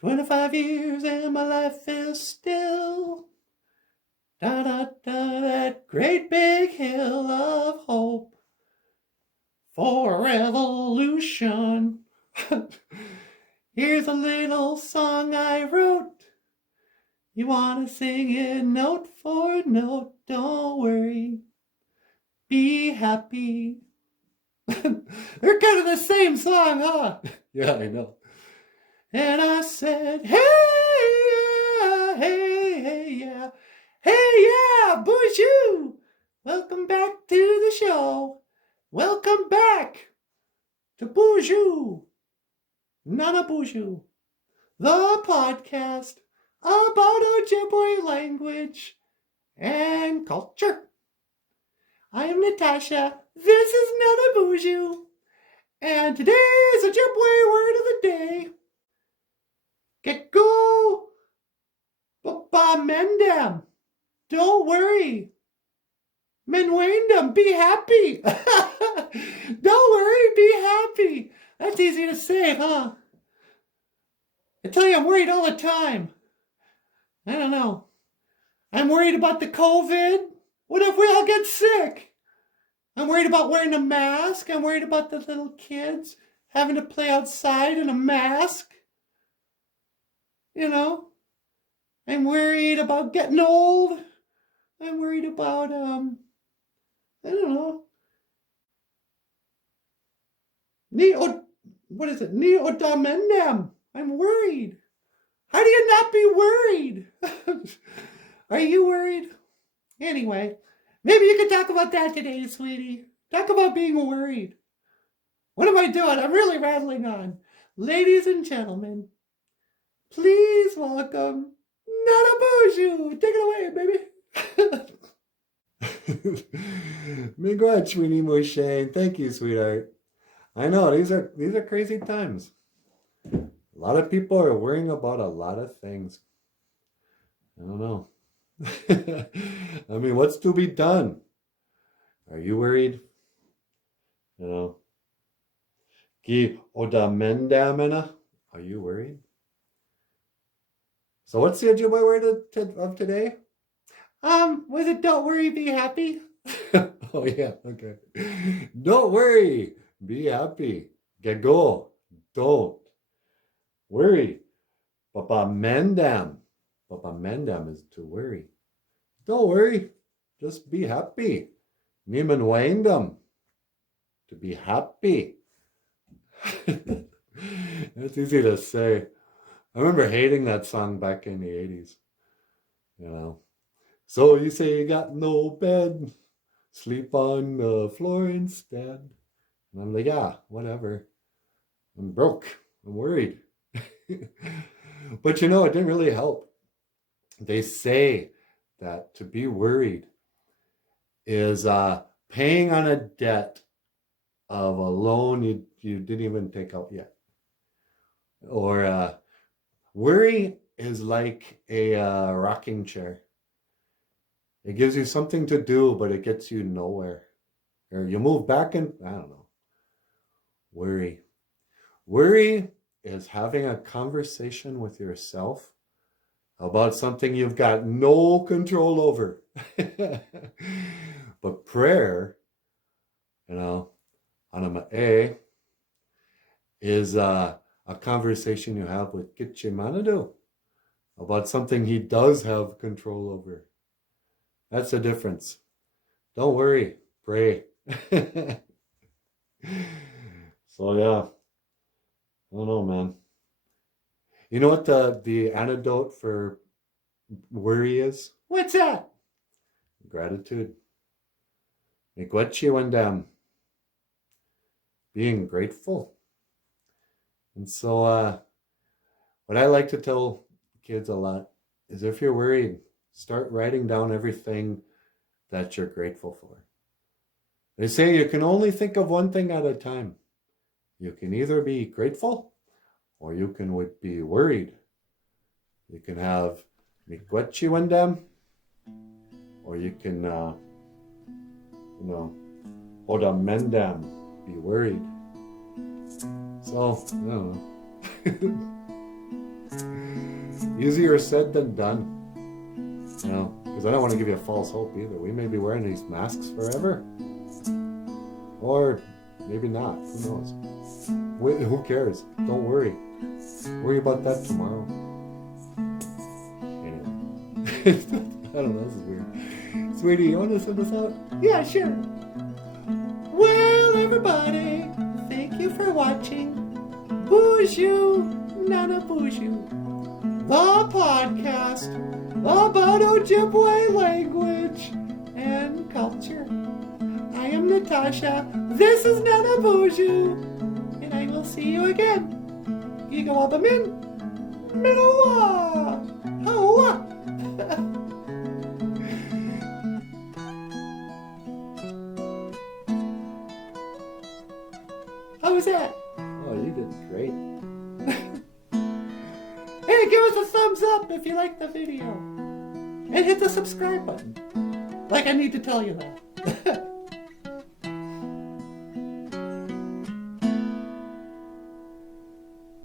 25 years and my life is still that great big hill of hope for revolution. Here's a little song I wrote. You want to sing it note for note? Don't worry. Be happy. They're kind of the same song, huh? Yeah, I know. And I said, hey, yeah, hey, hey, yeah. Hey, yeah, BOOZHOO. Welcome back to the show. Welcome back to BOOZHOO. NANABOOZHOO. The podcast about Ojibwe language and culture. I am Natasha. This is NANABOOZHOO. And today's Ojibwe word of the day. Get go. Mendam. Don't worry. Menwendam. Be happy. Don't worry. Be happy. That's easy to say, huh? I tell you, I'm worried all the time. I don't know. I'm worried about the COVID. What if we all get sick? I'm worried about wearing a mask. I'm worried about the little kids having to play outside in a mask. You know? I'm worried about getting old. I'm worried about, I don't know. Neodamendam. I'm worried. How do you not be worried? Are you worried? Anyway, maybe you could talk about that today, sweetie. Talk about being worried. What am I doing? I'm really rattling on. Ladies and gentlemen, please welcome NANABOOZHOO. Take it away, baby. Miigwech, Winnie Moshe. Thank you, sweetheart. I know, these are crazy times. A lot of people are worrying about a lot of things. I don't know. I mean, what's to be done? Are you worried? You know? Ki odamendamena? Are you worried? So what's the Ojibwe word of today? Was it don't worry, be happy? Oh yeah, okay. Don't worry, be happy. Gego, don't worry. Papa mendam. Papa mendam is to worry. Don't worry, just be happy. Niman waindam, to be happy. It's easy to say. I remember hating that song back in the 80s. You know. So you say you got no bed, sleep on the floor instead. And I'm like, yeah, whatever. I'm broke. I'm worried. But you know, it didn't really help. They say that to be worried is paying on a debt of a loan you didn't even take out yet. Or worry is like a rocking chair. It gives you something to do, but it gets you nowhere. Or you move back and, I don't know. Worry. Worry is having a conversation with yourself about something you've got no control over. But prayer, you know, anama is a conversation you have with Gitchimanadu about something he does have control over. That's the difference. Don't worry, pray. So yeah, I don't know, man. You know what the antidote for worry is? What's that? Gratitude. Miigwech, being grateful. And so what I like to tell kids a lot is if you're worried, start writing down everything that you're grateful for. They say you can only think of one thing at a time. You can either be grateful or you can be worried. You can have miigwech or you can, odamendam, be worried. So, I don't know. Easier said than done. You know, because I don't want to give you a false hope either. We may be wearing these masks forever. Or maybe not. Who knows? Who cares? Don't worry. Worry about that tomorrow. Anyway. I don't know, this is weird. Sweetie, you want to send us out? Yeah, sure. Well, everybody, thank you for watching BOOZHOO, NANABOOZHOO, the podcast about Ojibwe language and culture. I am Natasha, this is NANABOOZHOO, and I will see you again. Gigawabamin, Minawa, Hawa. How was that? Oh, you did great. Hey, give us a thumbs up if you like the video. And hit the subscribe button. Like I need to tell you that.